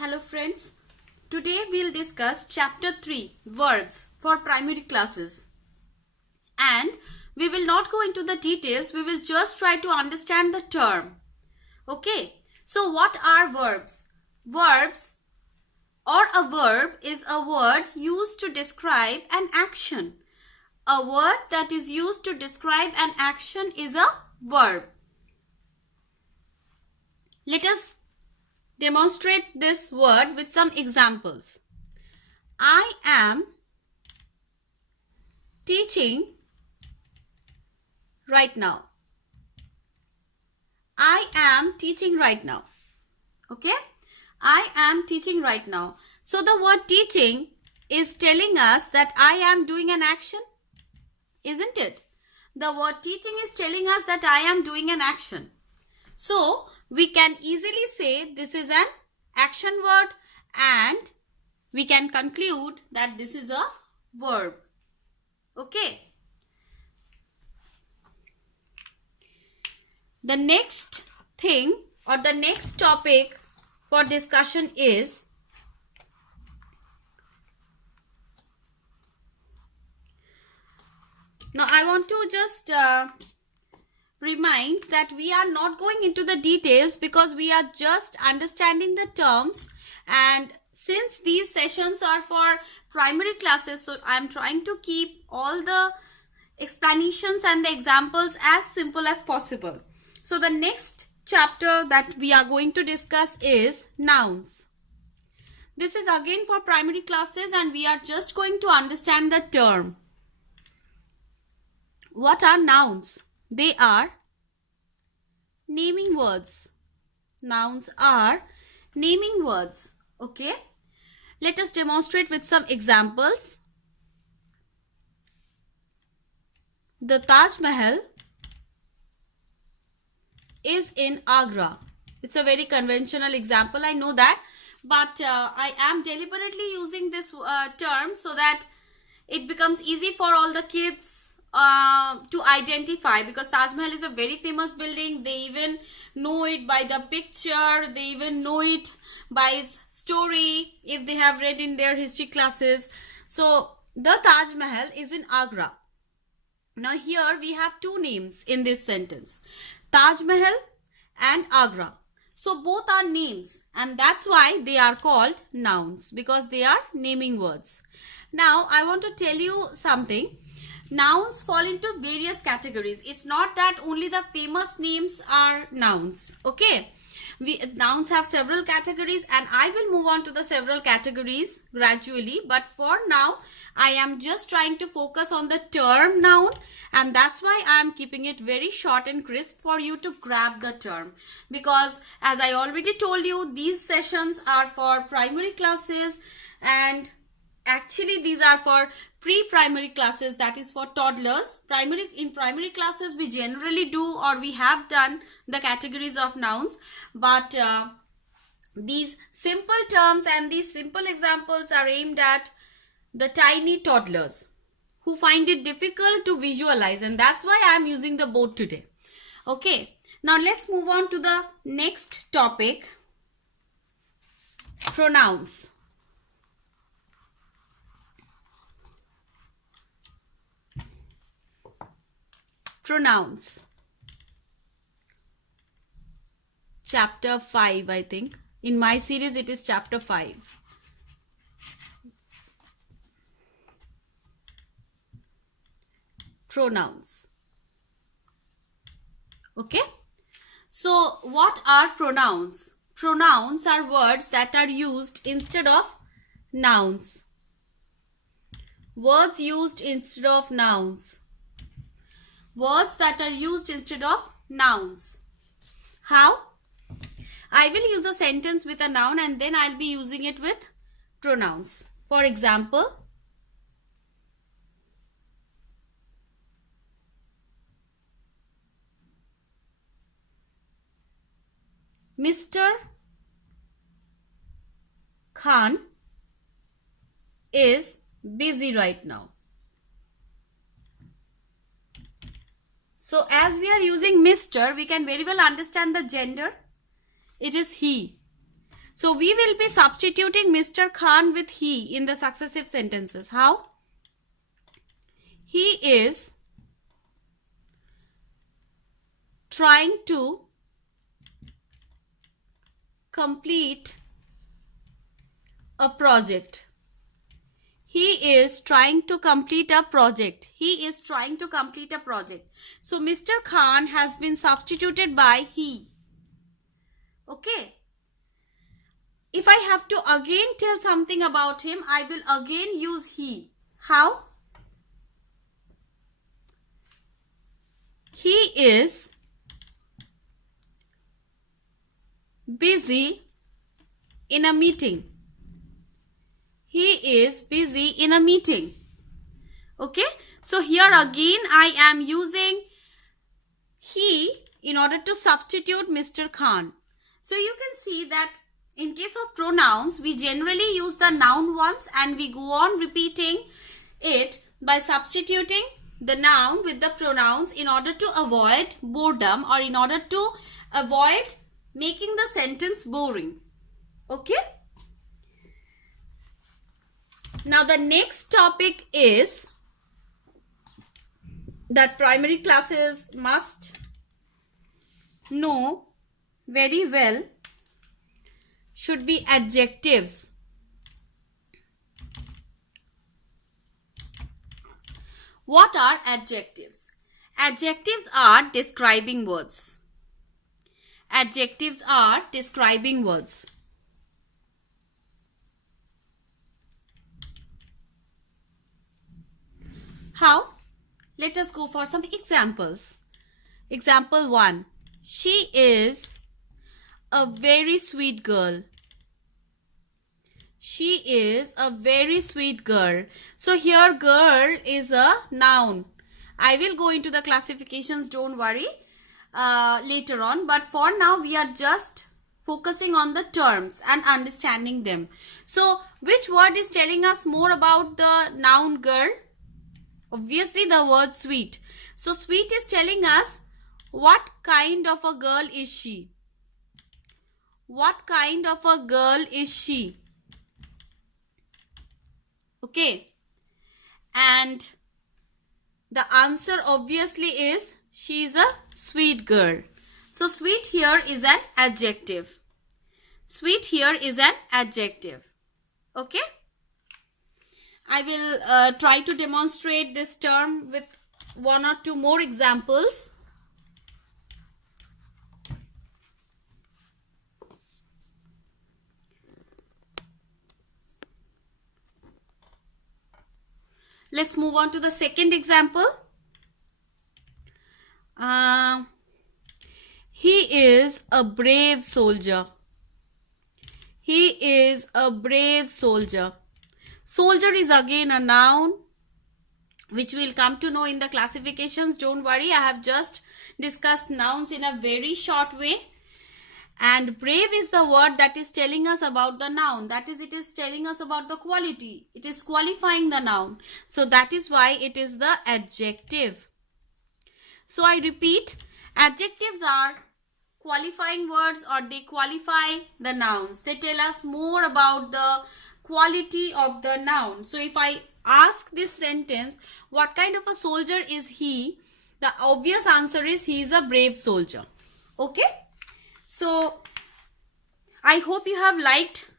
Hello friends, today we'll discuss chapter 3 verbs for primary classes, and we will not go into the details. We will just try to understand the term. Okay, so what are verbs? Verbs or a verb is a word used to describe an action. A word that is used to describe an action is a verb. Let us demonstrate this word with some examples. I am teaching right now. I am teaching right now. Okay? I am teaching right now. So the word teaching is telling us that I am doing an action, isn't it? The word teaching is telling us that I am doing an action. So we can easily say this is an action word, and we can conclude that this is a verb. Okay. The next thing or the next topic for discussion is now I want to just remind that we are not going into the details because we are just understanding the terms, and since these sessions are for primary classes, so I am trying to keep all the explanations and the examples as simple as possible. So the next chapter that we are going to discuss is nouns. This is again for primary classes, and we are just going to understand the term. What are nouns? They are naming words. Nouns are naming words. Okay. Let us demonstrate with some examples. The Taj Mahal is in Agra. It's a very conventional example, I know that, but I am deliberately using this term so that it becomes easy for all the kids to identify, because Taj Mahal is a very famous building. They even know it by the picture, they even know it by its story if they have read in their history classes. So the Taj Mahal is in Agra. Now here we have two names in this sentence, Taj Mahal and Agra. So both are names, and that's why they are called nouns, because they are naming words. Now I want to tell you something. Nouns fall into various categories. It's not that only the famous names are nouns. Okay. Nouns have several categories, and I will move on to the several categories gradually. But for now, I am just trying to focus on the term noun, and that's why I am keeping it very short and crisp for you to grab the term. Because as I already told you, these sessions are for primary classes, and actually these are for pre-primary classes, that is for toddlers. In primary classes we generally do, or we have done, the categories of nouns, but these simple terms and these simple examples are aimed at the tiny toddlers who find it difficult to visualize, and that's why I am using the board today. Okay, now let's move on to the next topic, pronouns. Pronouns. Chapter 5, I think. In my series it is chapter 5. Pronouns. Okay. So what are pronouns? Pronouns are words that are used instead of nouns. Words used instead of nouns. Words that are used instead of nouns. How? I will use a sentence with a noun, and then I'll be using it with pronouns. For example, Mr. Khan is busy right now. So as we are using Mr., we can very well understand the gender. It is he. So we will be substituting Mr. Khan with he in the successive sentences. How? He is trying to complete a project. He is trying to complete a project. He is trying to complete a project. So Mr. Khan has been substituted by he. Okay. If I have to again tell something about him, I will again use he. How? He is busy in a meeting. He is busy in a meeting. Okay. So here again I am using he in order to substitute Mr. Khan. So you can see that in case of pronouns, we generally use the noun once and we go on repeating it by substituting the noun with the pronouns in order to avoid boredom or in order to avoid making the sentence boring. Okay. Now the next topic is that primary classes must know very well should be adjectives. What are adjectives? Adjectives are describing words. Adjectives are describing words. How? Let us go for some examples. Example 1. She is a very sweet girl. She is a very sweet girl. So here girl is a noun. I will go into the classifications, don't worry, later on. But for now we are just focusing on the terms and understanding them. So which word is telling us more about the noun girl? Obviously the word sweet. So sweet is telling us what kind of a girl is she. What kind of a girl is she? Okay. And the answer obviously is she is a sweet girl. So sweet here is an adjective. Sweet here is an adjective. Okay. I will try to demonstrate this term with one or two more examples. Let's move on to the second example. He is a brave soldier. He is a brave soldier. Soldier is again a noun, which we'll come to know in the classifications. Don't worry, I have just discussed nouns in a very short way. And brave is the word that is telling us about the noun. That is, it is telling us about the quality. It is qualifying the noun. So that is why it is the adjective. So I repeat, adjectives are qualifying words or they qualify the nouns. They tell us more about the quality of the noun. So if I ask this sentence, what kind of a soldier is he? The obvious answer is he is a brave soldier. Okay. So I hope you have liked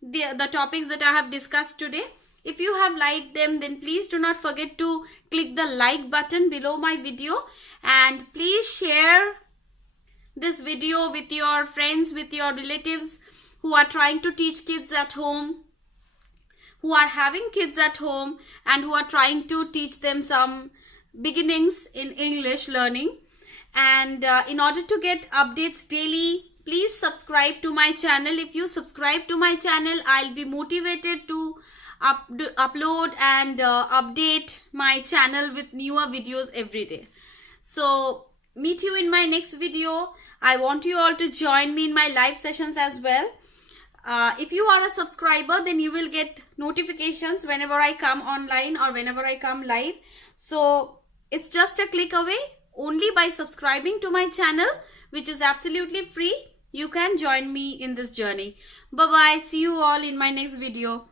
the topics that I have discussed today. If you have liked them, then please do not forget to click the like button below my video. And please share this video with your friends, with your relatives who are trying to teach kids at home, who are having kids at home and who are trying to teach them some beginnings in English learning. And in order to get updates daily, please subscribe to my channel. If you subscribe to my channel, I'll be motivated to upload and update my channel with newer videos every day. So meet you in my next video. I want you all to join me in my live sessions as well. If you are a subscriber, then you will get notifications whenever I come online or whenever I come live. So it's just a click away. Only by subscribing to my channel, which is absolutely free, you can join me in this journey. Bye bye. See you all in my next video.